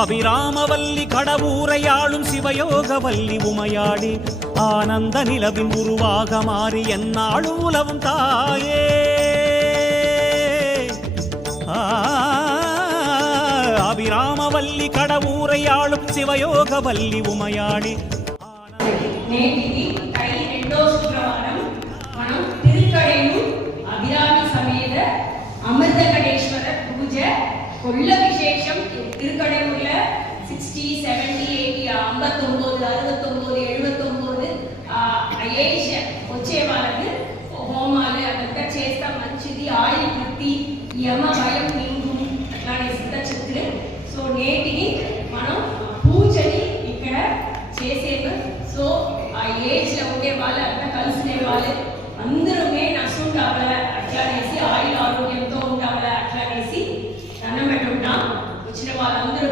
அபிராமவல்லி கடவுரையாளும் சிவயோகவல்லி உமையாடி ஆனந்த நிலவின் உருவாக மாறி என்னாலும் உலவும் தாயே. அபிராமவல்லி கடவுரையாளும் சிவயோகவல்லி உமையாடி அமிர்தகடேஸ்வரர் பூஜை கொள்ள விசேஷம். திருக்கடையூர்ல 60, 70, 80, 59, 69, 79 ఏజ్ వచ్చే వాళ్ళకి హోమాలు అదంతా చేస్తాం. మంచిది ఆయిల్ ప్రతి యమ భయం నింగు అట్లానే సిద్ధచతులు. సో నేటిని మనం పూజని ఇక్కడ చేసేది. సో ఆ ఏజ్ లో ఉండే వాళ్ళు అంతా కలిసినే వాళ్ళు అందరూ నష్టం కావాలా అట్లానేసి ఆయిల్ ఆరోగ్యంతో ఉండాలా అట్లానేసి దండం పెట్టుకుంటాం. వచ్చిన వాళ్ళందరూ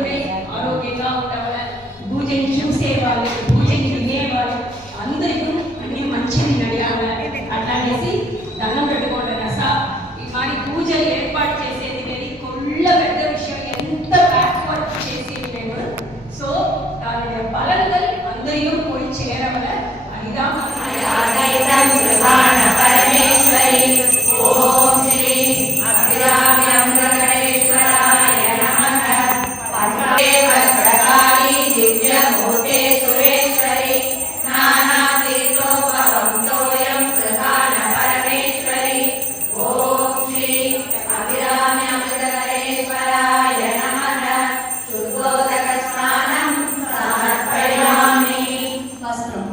ఆరోగ్యంగా ఉండాలా. పూజని చూసేవాళ్ళు పూజని వినేవాళ్ళు అందరికీ అన్ని మంచిది నడియాలి అట్లానేసి దండం పెట్టుకుంటారు. మరి పూజలు ఏర్పాటు చేసేది లేదు కొల్ల పెద్ద విషయం. ఎంత బ్యాక్ వర్క్ చేసేది లేదు. సో దాని బలంగా అందరూ పోయి చేరవల అదిదా పరమేశ్వరి. ఓం శ్రీ అభిరామి అమృతగణేశ్వరాయ నమః. పద్మేవస్త్రకాళీ దివ్యమూర్తే సురేశ్వరి నానాతీర్థోపవం తోయం ప్రధాన పరమేశ్వరి. ఓం శ్రీ అభిరామి అమృతగణేశ్వరాయ నమః. శుద్ధోదక స్నానం సమర్పయామి. వస్త్రం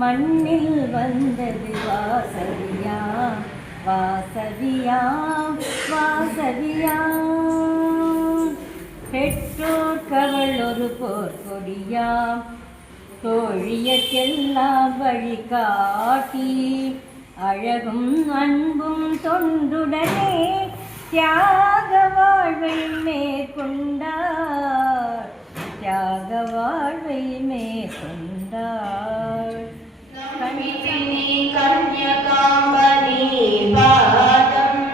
மண்ணில் வந்தது வாசவியா வாசவியா வாசவியா. பெற்றோர் கவள் ஒரு போர்க்கொடியா தோழியற்கெல்லாம் வழிகாட்டி அழகும் அன்பும் தொண்டுடனே தியாக வாழ்வை மேற்கொண்டார். தியாக வாழ்வை மேற்கொண்டார். கன்யகாம்பரி பாதம்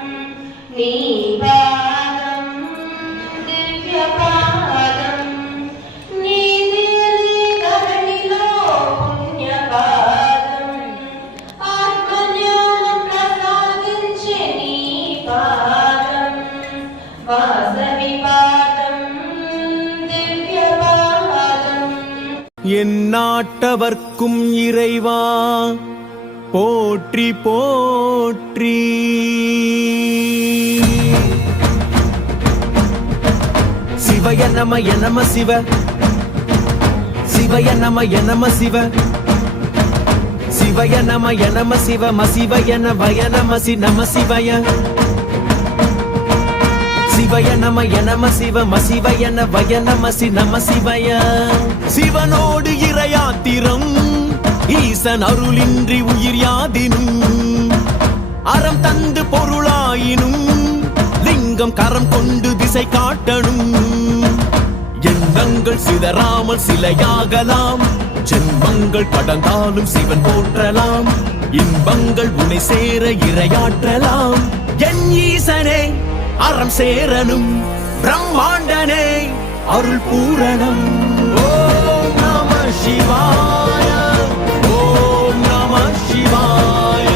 நீ பாதம் திவ்ய பாதం నీదిలి ధరణిలో పుణ్య పాదం ఆత్మజ్ఞానం ప్రసాదించే నీ పాదం వాసవి పాదం దివ్య పాదం. எந்நாட்டவர்க்கும் இறைவா போற்றி போற்றி. சிவய நமய நம சிவ, சிவய நமய நம சிவ, சிவய நமய நம சிவ, மசிவய நவய நமசி நம சிவய, சிவய நமய நம சிவ, மசிவய நவய நமசி நம சிவய. சிவனோடு இறையாத்திரம் ஈசன் அருளின்றி உயிர் யாதினும், அறம் தந்து பொருளாயினும் லிங்கம் கரம் கொண்டு திசை காட்டணும். எண்ணங்கள் சிதறாமல் சிலையாகலாம், ஜென்மங்கள் கடந்தாலும் சிவன் போற்றலாம், இன்பங்கள் உனை சேர இரையாற்றலாம். என் ஈசனே அறம் சேரனும், பிரம்மாண்டனே அருள் பூரணம். ஓம் நம சிவாய, ஓம் நம சிவாய.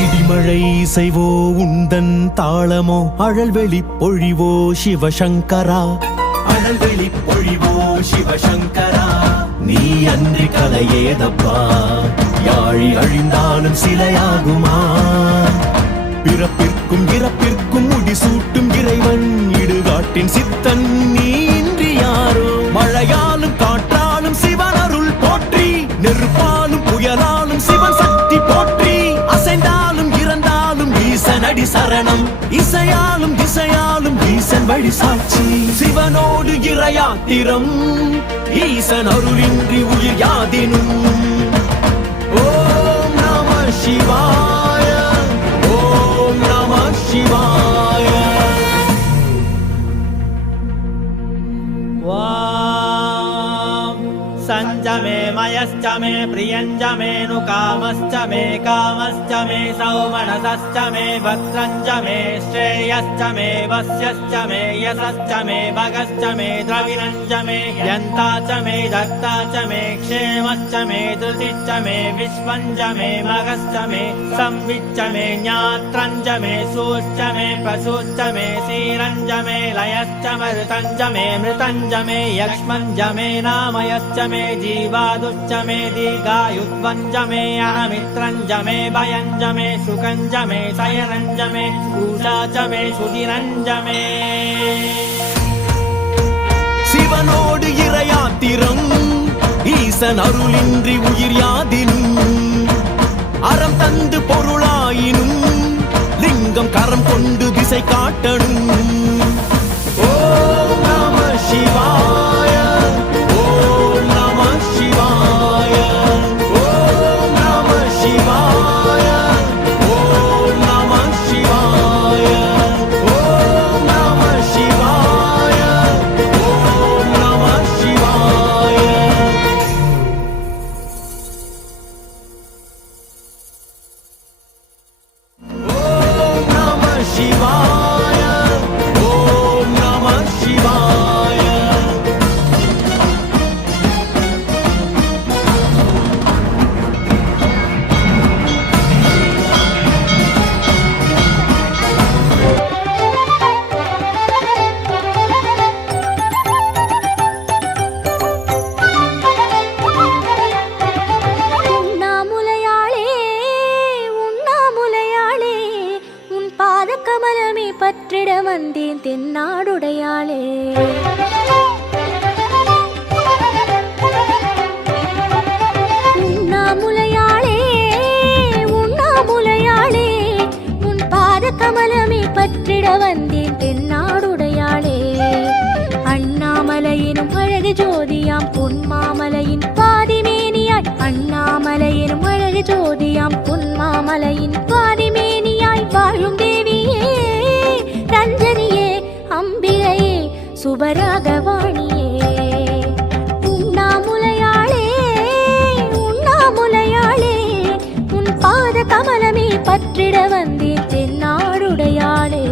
இடிமழை செய்வோ உந்தன் தாளமோ, அழல்வெளி பொழிவோ சிவசங்கரா, அழல்வெளி பொழிவோ சிவசங்கரா. நீ அன்றி கலையேதப்பா, யாழி அழிந்தாலும் சிலையாகுமா. பிறப்பிற்கும் இறப்பிற்கும் முடிசூட்டும் இறைவன், இடுகாட்டின் சித்தன் நீ இன்றி யாரோ. மழையாலும் காற்றாலும் சிவன் அருள் போற்றி, நெருப்பாலும் புயலாலும் சிவன் சக்தி போற்றி. அசைந்தாலும் இறந்தாலும் ஈசன் அடி சரணம், இசையாலும் திசையாலும் ஈசன் வழி சாட்சி. சிவனோடு இறையாத்திரம் ஈசன் அருளின்றி உயிர் யாதினும். ஓம் நம சிவாய, ஓம் நம சிவாய. संजमे मयश्च मे प्रियञ्च मे नु कामश्च मे सौमनसश्च मे भद्रञ्च मे श्रेयश्च मे वस्यश्च मे यशश्च मे भगश्च मे द्रविणञ्च मे यन्ता च मे दत्ता च मे क्षेमश्च मे धृतिश्च मे विश्वञ्च मे मगश्च मे संविच्च मे ज्ञात्रञ्च मे सूश्च मे प्रसूश्च मे सीरञ्च मे लयश्च मरुतञ्च मे यक्ष्मञ्च मे नामयश्च मे जीवादुश्च मे दीर्घायुत्वञ्च मे अनमित्रञ्च मे भयञ्च मे सुखञ्च मे शयनञ्च मे पूषा च मे सुधिरञ्च मे. சிவனோடு இறையாத்திரம் ஈசன் அருளின்றி உயிர் யாதினும், அறம் தந்து பொருளாயினும் லிங்கம் கரம் கொண்டு திசை காட்டணும். ஓம் நம சிவாய, ஓம் நம சிவாய, ஓம் நம சிவாய, ஓம் நம சிவாய, ஓம் நம சிவாய, ஓம் நம சிவாய. ஓம் நம சிவாய, ஓம் நம சிவாய. உண்ணாமுலையாளே உண்ணாமுலையாளே, உன் பாத கமலமே பற்றிட வந்தேன் தென்னாடுடையாளே. உண்ணாமுலையாளே உண்ணாமுலையாளே, உன் பாத கமலமே பற்றிட வந்தேன் தென்னாடுடையாளே. அண்ணாமலையினும் அழகு ஜோதியாம் பொன்மாமலையின் பாதிமேனியாய், அண்ணாமலையினும் அழகு ஜோதியாம் பொன்மாமலையின் பாதிமேனியாய் வாழும் தேவியே ரஞ்சனியே அம்பிகையே சுபராகவாணியே. உண்ணாமுலையாளே உண்ணாமுலையாளே, உன் பாத கமலமே பற்றிட வந்தேன் தென்னாடுடையாளே.